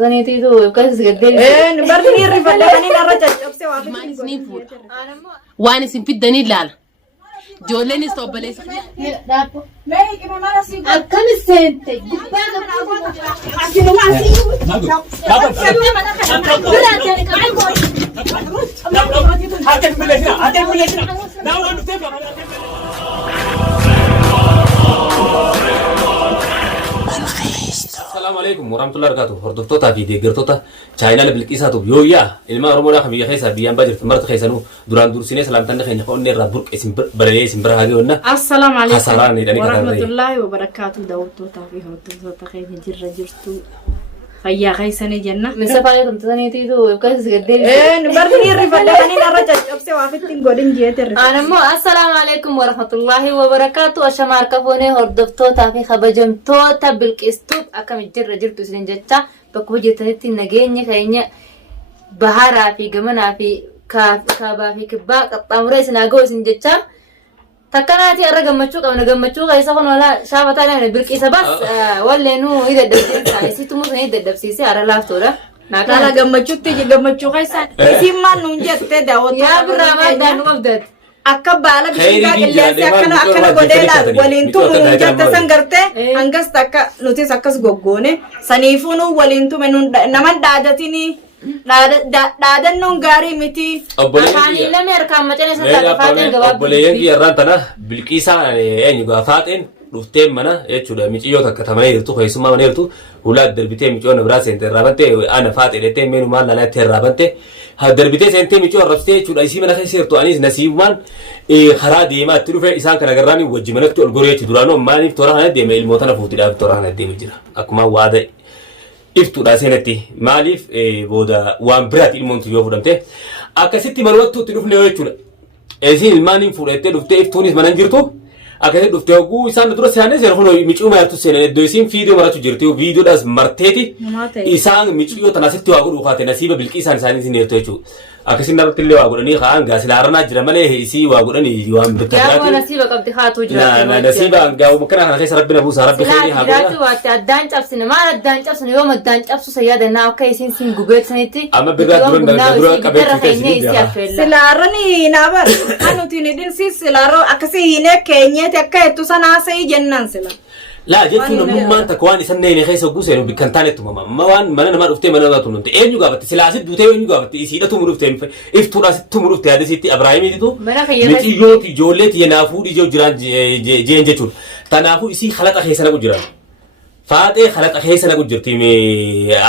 Zaniitiitu kas gaddee. Barni rifadhatanii narra caccabsee waa waan isin fiddanii ilaala. Ijoolleen obboleessa. Akkam seente. السلام عليكم ورحمة الله وبركاته. هردفتوتا في ديجرتوتا شاينا لبلقيساتو يويا إلما أرمونا خمية خيسا بيان باجر مرت خيسانو دوران دورسيني سلام تاني خينا خوني رابورك اسم بلالي اسم برهاجي ونا. السلام عليكم ورحمة الله وبركاته. دوتوتا في هردفتوتا خينا جرى جرتو خيا خيساني جنة. من سفايكم zaniitiitu kas gaddee. Barni rifadhatanii narra caccabsee waa fittiin godhin jeeterre. Anammoo assalamu alaikum warahmatullahi wabarakatuh. Ashamaar kafoonee hordoftootaa fi kabajamtoota bilqistuuf akkam jirtu isin jecha bakka hojjetanitti nageenya keenya baharaa fi gamanaa fi kaabaa fi kibbaa qaxxaamuree isin haa ga'u isin jecha takkanaati irra gammachuu qabna gammachuu keessa kun wala shaafataa namni bilqisa bas walleenuu hidadhabsiisa isitu musun hidadhabsiise ara laaftoodha. Naala gammachuutti gammachuu keessaan isiin maan nuun jettee daawwatu. Yaa birraa maddaan nu mabdaati. Akka baala bishaan qilleensi akkana godhee laatu waliin tumu nuun jette san gartee hangas takka nutis akkas goggoone saniifuu nuun waliin tume naman dhaadatinii dhaadannoon gaarii miti. Afaanii lama erkaan macana isa taatafaateen gabaabduu. Obboleeyyan kiyyarraan tana bilqiisaa eenyu gaafaateen dhuftee mana jechuudha miiciyyoo takka tamanee jirtu keessummaa mana jirtu hulaa darbitee miiciyyoon biraa seentee irraabantee ana faatee dheettee meenu maal lalaatti irraabantee darbitee seentee miiciyyoo arrabsitee jechuudha isii mana keessa jirtu anis nasiibumaan karaa deemaa itti dhufe isaan kana garraan wajji manatti ol goree jechuudha duraanuu maaliif toora kana deeme ilmoota na fuutiidhaaf toora kana deeme jira akkuma waada iftuudha seenatti maaliif booda waan biraati ilmoontu yoo fudhamte akkasitti manumatti itti dhufne jechuudha isiin ilmaaniin fuudhattee dhuftee iftuunis mana jirtu. Akkasii dhuftee oguu isaan dura se'anii seera kun miicuu maayatu seenan iddoo isiin viidiyoo maratu jirti viidiyoodhaas marteeti isaan miicuu tanasitti waa godhuu kaate nasiiba bilqiisaan isaanii isin eertu jechuudha. Akkasiin narratti illee waa godhanii kaan gaasilaarranaa jira malee isii waa godhanii waan bitta jiraatu. Yaa nasiiba qabdi haatu jiraatu. Nasiiba gaa'u kana kana keessa rabbi na buusa rabbi khayrii haa godha. Jiraatu waatti addaan cabsine maal addaan cabsine yoo addaan cabsu sayyadannaa akka isiin siin gubeessanitti. Amma birraa dura qabeetti keessi. Silaarranii naabar anuti ni dinsi silaaroo akkasii hinee keenyeeti akka hedduu sanaa sa'ii jennaan sila. Laa jechuun namummaan takka waan isan neene keessa oguu seenu kan taanetu waan mana namaa dhuftee mana namaa tunnumte eenyu gaafatte silaa asit duutee eenyu gaafatte isiidha tumuu dhuftee iftuudhaas tumuu dhuftee yaadasitti Abrahaamiititu miciyyooti ijoolleeti yenaafuu dhijoo jiraan jeen jechuudha. Tanaafuu isii khalaqa keessa naqu jiraan. Faatee khalaqa keessa naqu jirti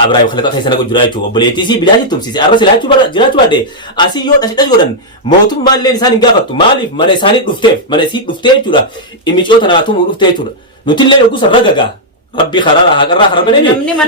Abrahaam khalaqa keessa naqu jira jechuudha. Obboleettii isii bilaa jettumsiise arra silaachuu jiraachuu baadhee asii yoo dhashi godhan mootummaallee isaan hin gaafattu maaliif mana isaanii dhufteef mana isii dhuftee jechuudha. Imicoo tanaa tumuu dhuftee jechuudha. Nutillee dhuguu sarara gagaa rabbi karara haqarraa haramanee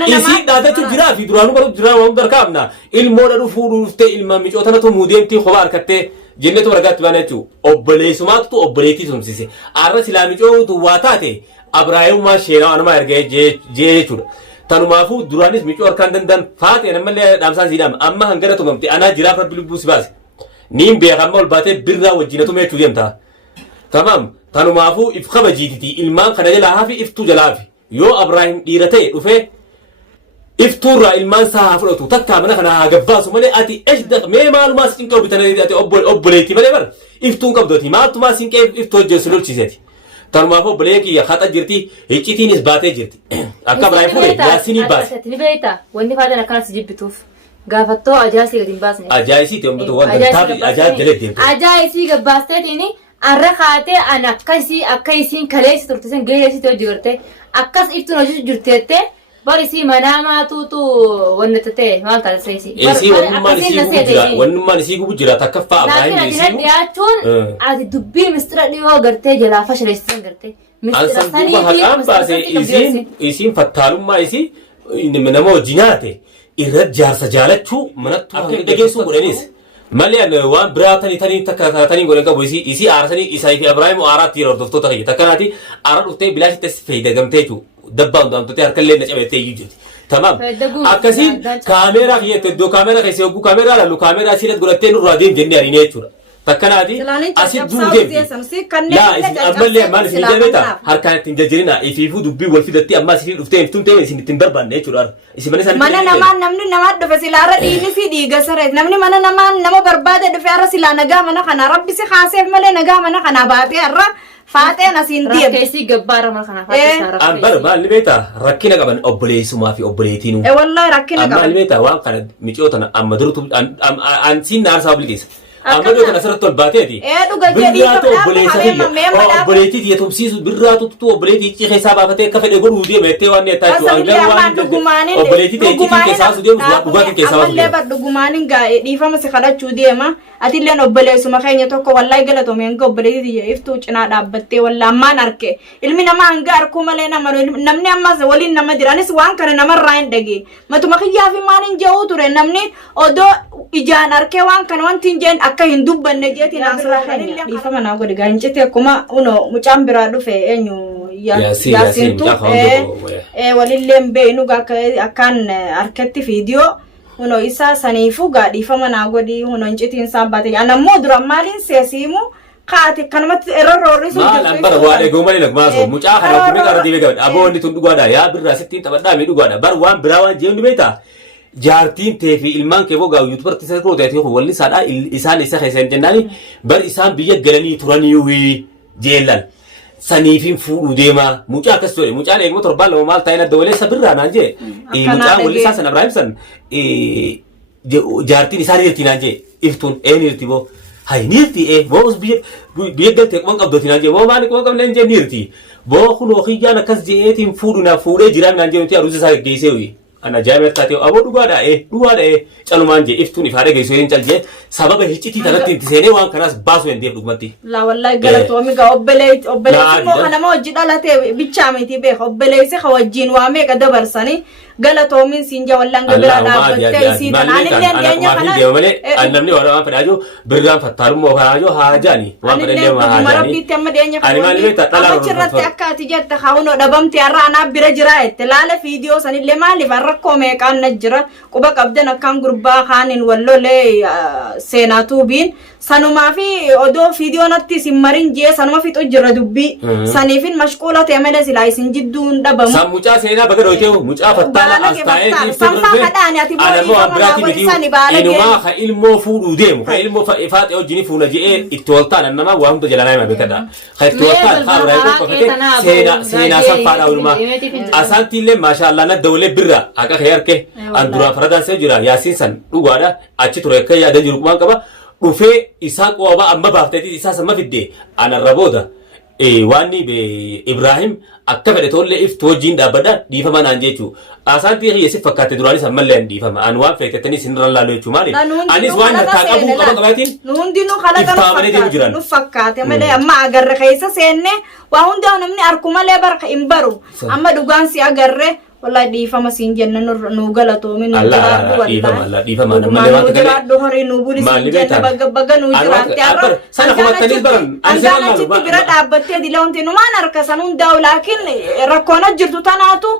isii dhaadachuu jiraa fi duraanuu baruu jiraa waan darkaabna ilmoodha dhufuu dhuftee ilma micootanatu muudeemtii kophaa harkattee jennetu waragaatti baana jechuudha. Obboleessumaatu obboleettii tumsise arra silaa micootu waa taate Abrahaamummaa sheenaa wanumaa ergee jee jechuudha. Tanumaafuu duraanis micoo harkaan danda'an faatee namallee dhaamsaan siidhaama amma hangana tumamte anaa jiraaf rabbi lubbuu si baase niin beekamma ol baatee birraa wajjinatu meechuu deemta. Tamam. Tanumaafuu if kabajiititi ilmaan kana jalaa hafi iftuu jalaa hafi yoo Abrahaam dhiira ta'e dhufee iftuurraa ilmaan isaa haa fudhatu takkaa mana kana haa gabbaasu malee ati eshda mee maalumaa sinqee bitanii ati obboleetti malee bar iftuun qabdooti maaltumaa sinqee iftuu hojjeessu lolchiseeti. Tanumaafuu obbolee kiyya haxa jirti hiccitiinis baatee jirti akka Abrahaam fuudhe yaasinii baase. Ni beektaa wanni faayidaan akkanas jibbituuf gaafattoo ajaa'isii gadi hin baasne. Ajaa'isii ta'e ummatu waan taati ajaa'ib jalee deemte. Ajaa'isii gabbaasteetini. Arra kaatee an akka isiin kaleessi turte sen geessi hojii garte akkas iftuun hojii jirteette bar isii manaa maatuutu wanna ta'e maal taasisa isii. Isii wannummaan isii gubu jira takka fa'a Abrahaam isii. Laakiin dhiyaachuun ati dubbii mistira dhiyoo gartee jalaa fashaleessisan gartee. Mistira sanii haqaan baase isiin fattaalummaa isii nama wajji nyaate irra jaarsa jaalachuu manattu akka dhageessuu godhanis. Malian waan biraatanii tanii takka tanii godhan qabu isii aarsanii isaa fi Abrahaam aaraatti yeroo hordoftoota kiyya takkanatti aara dhuftee bilaashitti fayyadamtee jechuudha. Dabbaan hundamtootee harkallee na cabeettee iyyuu jirti. Tamam. Akkasiin kaameeraa kiyyatti iddoo kaameeraa keessa yogguu kaameeraa laallu kaameeraa asirratti godhattee nurraa deem jennee ariinee jechuudha. takkanaati Silaanin asit caccabsaa duudeemti hojjetan, si kanneen laa illee isin ammallee ammaan isin caccabsaa jabeeta silaa harkaan ittiin jajjirina ifiifuu dubbii wal fidatti ammaa isin dhuftee iftun ta'e isin ittiin barbaanne jechuudha isin mana isaanii mana namaa namni nama dhufe silaarra dhiini fi dhiiga sareet namni mana namaa nama barbaade dhufe har'a silaa nagaa mana kana rabbi si haaseef malee nagaa mana kana baatee har'a faaxeen asiin deemte. Rakkeessii gabbaara mana kana faatisaa an bar maal ni beektaa rakkina qaban obboleessummaa fi obboleetiinuu Wallahi rakkina amma qaba. ni beektaa waan kana micoota amma durutu an siin naarsaa obligeessa amma dhiyoo kana asirratti ol baateeti Dhuga jedhii birraatu dhaabuu obboleessa habee kiyya mammee madaabu. obboleettii kiyya tumsiisu birraatu obboleettii icci keessaa baafatee akka fedhe godhuu deemettee waan neettaa jechuudha Asallee ammaan dhugumaanin obboleettii ta'e icci keessaa su deemu dhugaatiin keessaa baasu ammallee bar dhugumaanin gaa'e dhiifama si kadhachuu deema atilleen obboleessuma keenya tokko wallahi galatoome hanga obboleettii tiyya iftuu cinaa dhaabbattee wallaa ammaan arke ilmi namaa hanga arkuu malee namni ammas waliin nama jiranis waan kana namarraa hin dhagee matuma kiyyaa fi maan hin je'uu ture namni odoo ijaan arkee waan kana wanti hin jeen akka hin dubbanne jeetiin asirraa keenya dhiifama naa godhe gaancite akkuma mucaan biraa dhufe eenyu yaasintu walilleen beeynu akkaan harkatti fiidiyoo huno isaa saniifuu gaadhiifama naa godhi huno incitiin isaa baate anammoo dura maaliin seesiimu kaate kanumatti irra roorrisu maal ambara waan eeguu malee nagmaaso mucaa kana gurri qara dibe gaban aboonni tun dhugaadha yaa birraa sittiin taphadhaa mi dhugaadha bar waan biraa waan jeenu beektaa jaartiin tee fi ilmaan kee bogaa yuutubarti isa koo ta'e walli isaadha isaan isa keessan jennaani bar isaan biyya galanii turanii jeellan saniifin fuudhu deema mucaa akkas ture mucaan eeguma torbaan lama maal ta'een adda waleessa birraa naan jee mucaan walli isaa san Abrahaam san jaartiin isaa nirti naan jee iftuun nirti boo hay nirti boo biyya galtee quban qabdooti naan jee boo maali quban qabne naan jee nirti boo kunoo kiyyaan akkas jeetiin fuudhu na fuudhee jiraan naan jee nuti aruusa isaa geggeessee uyi ana jaayima taatee aboo dhugaadha calumaan jee iftuun ifaadha geessoo hin calje sababa hiccitii kanatti itti seenee waan kanaas baasuu hin deef dhugmatti. La wallahi galatoomi gaa obboleessi moo kana moo hojii dhalatee bichaa miti beeka obboleessi ka wajjin waa meeqa dabarsanii galatoomiin siin jaa wallaan gabiraa dhaabbattee isii kanaan illee keenya kana namni waan fedhaa jiru birraan fattaalummaa kanaa jiru haajaani waan fedhan deema haajaani rabbiitti amma deenya ani maal beektaa dhalaa achirratti akka ati jette haunoo dhabamte har'a anaa bira jira jette laala fiidiyoo sanillee maaliif rakkoo meeqaan na jira quba qabdan akkaan gurbaa kaaniin wallolee seenaa tuubiin sanumaa fi odoo fiidiyoo natti isin marin jee sanuma fixu jira dubbii saniifin mashquula ta'e malee silaa isin jidduun dhabamu san mucaa seenaa baga dhootee mucaa fattaala astaa'ee anamoo abbiraati miti inumaa ka ilmoo fuudhuu deemu ka ilmoo faaxee wajjin fuuna je'ee itti waltaan namaa waa hunda jalanaa hima beekadha ka itti waltaan haa biraayii qofatee seenaa san faadhaa walumaa asaantiillee maashaallah na dawlee birra haqa kee harke an duraan faradaan see jira yaasiin san dhugaadha achi ture akka yaadan jiru kumaan qaba dhufee isaa qoobaa amma baafteetii isaa sama fidde anarra booda waan Ibrahim akka fedhe tollee iftu wajjin dhaabbadha dhiifama naan jechuu asaantii hiyyeessi fakkaate duraanis ammallee dhiifama an waan feetettanii sinirran laaloo jechuu maali anis waan harkaa qabuu qaba qabaatiin hundinuu kalaqa nu fakkaate malee amma agarre keessa seenne waa hundaa namni arku malee barka hin baru amma dhugaan si agarre wallahi dhiifama siin jenna nu galatoomi nu dhiifama nu jiraadhu horii nu buli siin jenna bagga nu jiraatte arra sana kumattanis baran angaana chitti bira dhaabbattee dilawanti numaan harka san hundaa'u laakiin rakkoona jirtu tanaatu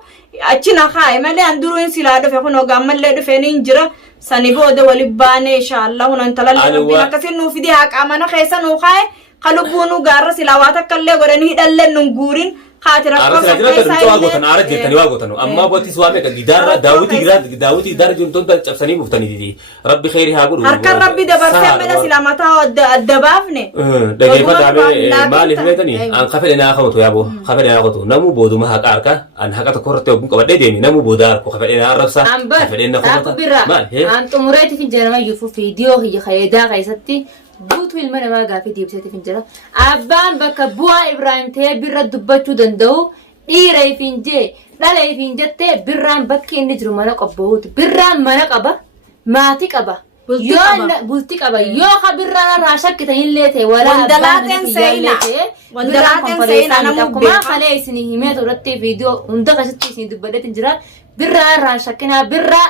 achi na kaaye malee an duruun silaa dhufe kun hogaammallee dhufeen hin jira sani booda wali baane inshallah hunan talalle rabbiin akkasin nuu fidee haqaa mana keessa nuu kaaye kalubuu nu gaarra silaa waa takkallee godhanii hidhallee nun guurin خاطر أنا سأجرا ترى تو أقول أنا أرد جتني وأقول أنا أما بوتي سوامي كجدار داوتي جدار جنتون تجسني مفتني دي ربي خيري هاقول هركر ربي دبر سامنا سلامتها الدبافني دقيقة دامي مالي فلتني أنا خفل أنا أخوته يا أبو خفل أنا أخوته نمو بودو ما هك أركا أنا هك تكررت يوم كبر ديني نمو بودار خفل أنا أرفسا خفل أنا أخوته ما أنتم مريتي في الجنة يشوفوا فيديو هي خيدا غيستي بوتو المنا ما قافي دي بسيتي فنجرة أبان بك بوا إبراهيم تي برا دبتو دندو إيري فنجي لا فنجت تي بران بكي نجرو منا قبوت بران منا قبا ماتي قبا بولتي قبا يو خبرنا راشك كتين ليتي ولا وندلاتين سينا أنا مو ما خلي سني همات ورتي فيديو وندق شتي سني دبلت نجرا برا راشكنا برا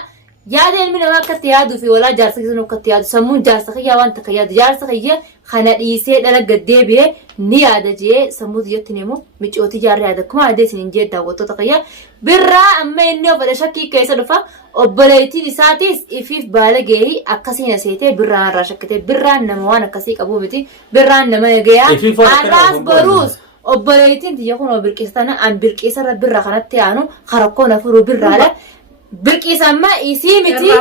yaada ilmi namaa akkatti yaaduu fi walaa jaarsa keessan akkatti yaadu sammuun jaarsa kiyyaa waan takka yaadu jaarsa kiyya kana dhiisee dhala gaddeebi'ee ni yaada jee sammuu tiyyatti nemu micooti jaarra yaada akkuma adee isiniin jee daawwattoota kiyya birraa amma inni of shakkii keessa dhufa obboleettiin isaatis ifiif baala geehi akkasiin aseetee birraan irraa shakkite birraan nama waan akkasii qabu miti birraan nama nagayaa arraas baruus obboleettiin tiyya kun birqistana an birqisarra birra kanatti aanu harakkoon afuruu birraadha birqisamma isii miti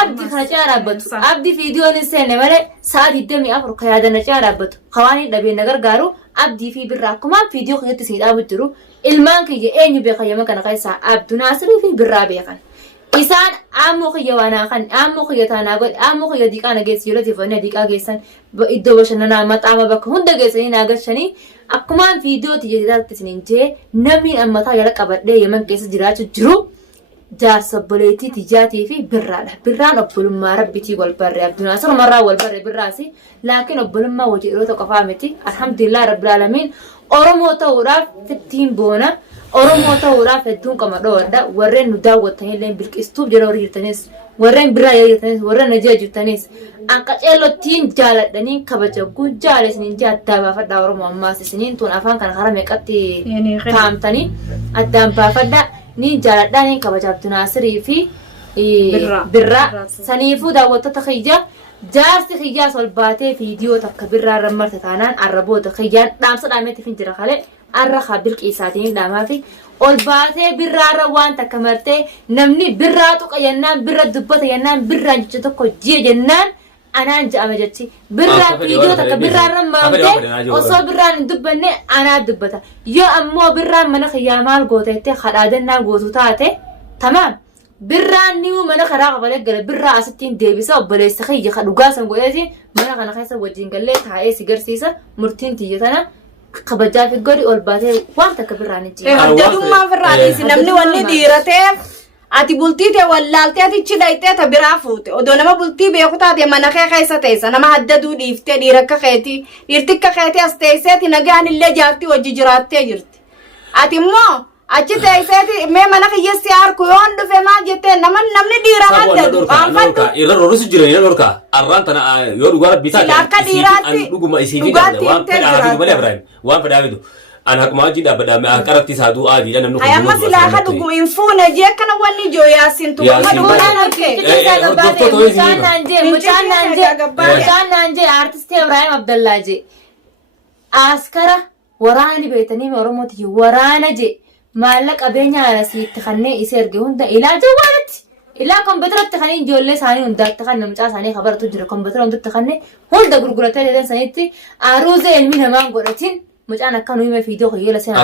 abdi kana caarabbatu abdi viidiyoon seenne malee sa'aat 24 ka yaadana caarabbatu hawaanii dhabeenya gargaaru abdii fi birraa akkuma viidiyoo keessatti sii dhaabu jiru ilmaan kiyya eenyu beekayyama kana keessaa abdu naasirii fi birraa beekan isaan ammoo kiyya waanaa kan ammoo kiyya taanaa godhe ammoo kiyya diiqaa nageessi yeroo tiifanii diiqaa geessan iddoo bashannanaa maxaama bakka hunda geessanii naagashanii akkumaan viidiyoo tiyyaataatti isiniin jee namni ammataa yala qabadhee yaman keessa jiraachuu jiru jaarsa obboleettii tijjaatii fi birraadha birraan obbolummaa rabbitii wal barre abdunaasir marraa wal barre birraasi laakiin obbolummaa hojii dhiirota qofaa miti alhamdulillah rabbil aalamiin oromoo ta'uudhaaf fittiin boona oromoo ta'uudhaaf hedduun qama dhoodha warreen nu daawwatanillee bilqistuuf jala horii jirtanis warreen birraa jirtanis warreen najee jirtanis anqaceellottiin jaaladhanii kabajaguu jaalesiniin jee addaa baafadhaa oromoo ammaas isiniin tun afaan kana karaa meeqatti taamtanii addaan baafadhaa ni jaaladhaa ni kabajaabtu naasirii fi birraa saniifuu daawwattoota kiyya jaarsi kiyyaas ol baatee viidiyoo takka birraa irra marte taanaan arraboota kiyyaan dhaamsa dhaameetiif hin jira kalee arra haa bilqiisaatiin dhaamaa fi ol baatee birraa irra waan takka martee namni birraa tuqa jennaan birra dubbata jennaan birraa jecha tokko ji'a jennaan anaan ja'ama jechi birraa viidiyoo takka birraa irra maramtee osoo birraan hin dubbanne anaa dubbata yoo ammoo birraan mana kiyyaa maal goota jettee kadhaadannaa gootu taate tamaam birraan niu mana karaa qabalee gala birraa asittiin deebisa obboleessa kiyya ka dhugaasan godheeti mana kana keessa wajjin gallee taa'ee si garsiisa murtiin tiyya tana kabajaa fi godhi ol baatee waan takka birraan hin jiru. Hojjetummaa firraadhiis namni wanni dhiirateef ati bultii tee wallaaltee ati chidaytee ta biraa fuute odoo nama bultii beeku taate mana kee keessa teessa nama haddaduu dhiiftee dhiira akka keetii dhiirti akka keetii as teesseeti nagaan illee jaartii wajji jiraattee jirti ati immoo achi teesseeti mee mana kiyyessi harku yoon dhufe maal jettee namni dhiira haddadu qaanfadhu irra roorrisu jira irra roorka arraan tana yoo dhugaa rabbii taate akka dhiiraatti dhuguma isii fi gaazexaa waan fedhaa malee Ibrahim waan fedhaa fidu ana kuma aji da bada ma qaratti saadu aji namnu ko ayamma sila hadu gu infuna je kana wani jo yasin to hadu na ke mucaan nanje artist Ibrahim Abdullah je askara waraani beetani oromoti waraana je maalla qabeenya rasiitti khanne iserge hunda ilaaja waanti ilaa kompiitaratti khani ijoollee isaanii hundaatti khanne mucaa isaanii khabaratu jira kompiitara hundaatti khanne hunda gurguratee deedan sanitti aruuze ilmi namaan godhatin mucaan akka nuyi viidiyoo kiyyola seenaa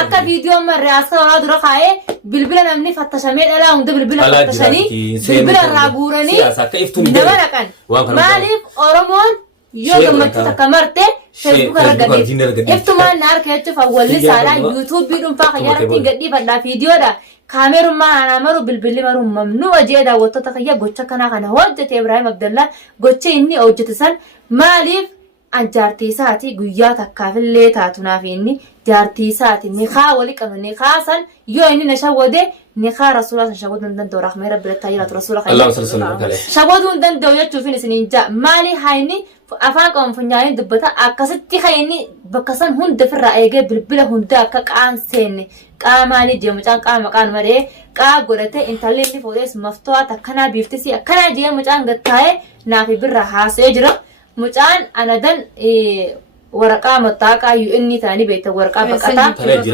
akka viidiyoo marree akka waan dura kaa'ee bilbila namni fattashamee dhalaa hunda bilbila fattashanii bilbila irraa guuranii nama dhaqan maaliif oromoon yoo gammachuu takka marte Facebook irra gadhiif iftumaan na harka jechuuf awwalli saalaa yuutuubii dhuunfaa kiyyaarratti gadhiifadhaa viidiyoodha kaamerummaan anaa maru bilbilli maru mamnuu ajee daawwattoota kiyya gocha kanaa kana hojjete Ibrahim Abdullah gocha inni hojjete san maaliif anjaartii isaati guyyaa takkaafillee taatunaaf inni jaartii isaati niqaa wali qaban niqaa san yoo inni na shawwade niqaa rasuulaa san shawwaduu hin danda'u rahmee rabbi taayilatu rasuula khayyee shawwaduu hin danda'u jechuufin isiniin jaa maali haayini afaan qaban funyaanii dubbata akkasitti haayini bakka san hunda firraa eegee bilbila hunda akka qaan seenne qaamaanii jee mucaan qaama qaan maree qaa godhate intalli inni fuudhees mafto'aa takkanaa biiftisi akkanaa jee mucaan gattaa'ee naafi birra haasa'ee jira. mucaan anadan waraqaa mattaaqa inni taani beekta waraqaa baqataa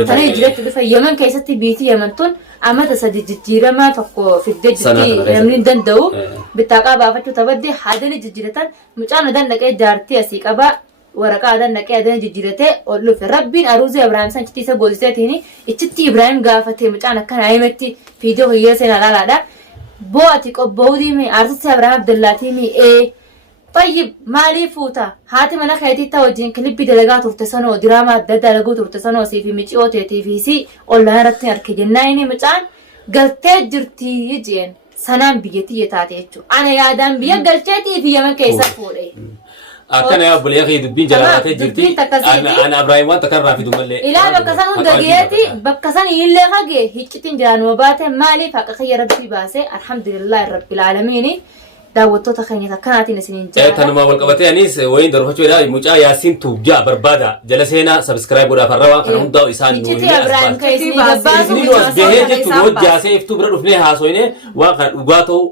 tana jiretti dhufa Yemen keessatti biitii Yemen tun amata sadi jijjiirama tokko fidde jirti namni danda'u bittaaqa baafachuu tabadde hadani jijjiiratan mucaan adan dhaqee jaartii asii qaba waraqaa adan dhaqee adan jijjiiratee ol dhufe rabbiin aruuzee Ibrahim san chitti isa goosiseetini ichitti Ibrahim gaafatee mucaan akkana himetti viidiyoo hiyyee seenaa laalaadha bo'ati qobboodii mi artist Ibrahim Abdullatii mi طيب مالي فوتا هاتي منا خيتي توجين كليبي دلغات ورتسنو دراما دلغات ورتسنو سي في ميچي اوتي تي في سي ولا رتي اركي جنايني مچان غلتي جرتي يجين سنام بيتي يتاتيچو انا يادان بيا غلتي في يمن كيسا فودي akkana yaa bulee akhi dubbiin jalaatee jirti ana Ibrahim waan takkan raafidu malee ilaa bakka san hunda geeti bakka san illee hage hiccitiin jiraan wabaate maaliif haqa khayya rabbi baase alhamdulillah rabbil alamin daawwattoota keenya akkanaatiin isiniin jira tanuma wal qabatee anis wayin darfachuudha mucaa Yaasiin Tuubjaa barbaada jala seenaa subscribe godhaaf harrawaa kana hundaa isaan nuyi hiccitii Ibrahim kaisni gabbaasu bahee jechuun hojjaasee iftuu bira dhufnee haasoyne waan kan dhugaa ta'u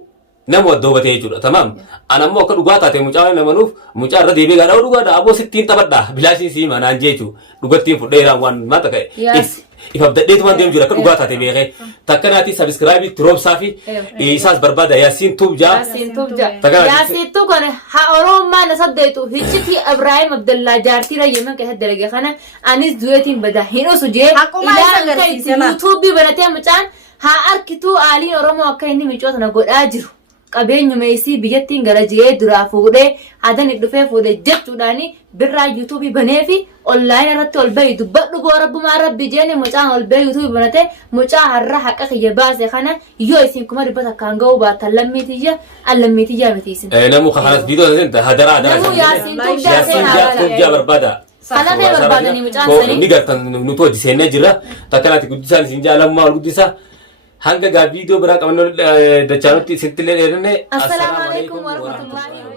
nama waddoobatee jechuudha tamam ana ammoo akka dhugaa taate mucaa namanuuf mucaa irra deebi'ee gaadhaa dhugaadha aboo sittiin taphadha bilaashiin sii manaan jechu dhugattiin fudheeraan waan maata ka'e if abdadheetu waan deemu jira akka dhugaa taate beekee takkanaati subscribe tiroobsaa fi isaas barbaada Yaasiin Tuubjaa Yaasiin Tuubjaa ha orommaa na saddeetu hiccitii Ibrahim Abdullah jaartii rayyeeman keessatti dalage kana anis du'eetiin bada hin osu jee ilaa YouTube banatee mucaan haa arkituu aaliin oromoo akka inni micoota na godhaa jiru qabeenyuma isii biyyattiin gara jigee duraa fuudhee hadan dhufee fuudhee jechuudhaani birraa YouTube banee fi online irratti ol bahi dubbadhu boo rabbumaa rabbi jeene mucaan ol bahi YouTube banate mucaa har'a haqa kiyya baase kana yoo isin kuma dibbata kan ga'u baatan lammiitiyya miti isin namu kanas video senta hadara namu Yaasiin Tuubjaa barbaada kanafee barbaadanii mucaan sanii ni gartan nuti hojii seenee jira takkanaati guddisaan isin jaalammaa ol guddisa hanga gaa video biraa qabannoo dachaanutti isinitti illee dheerane assalamu alaikum warahmatullahi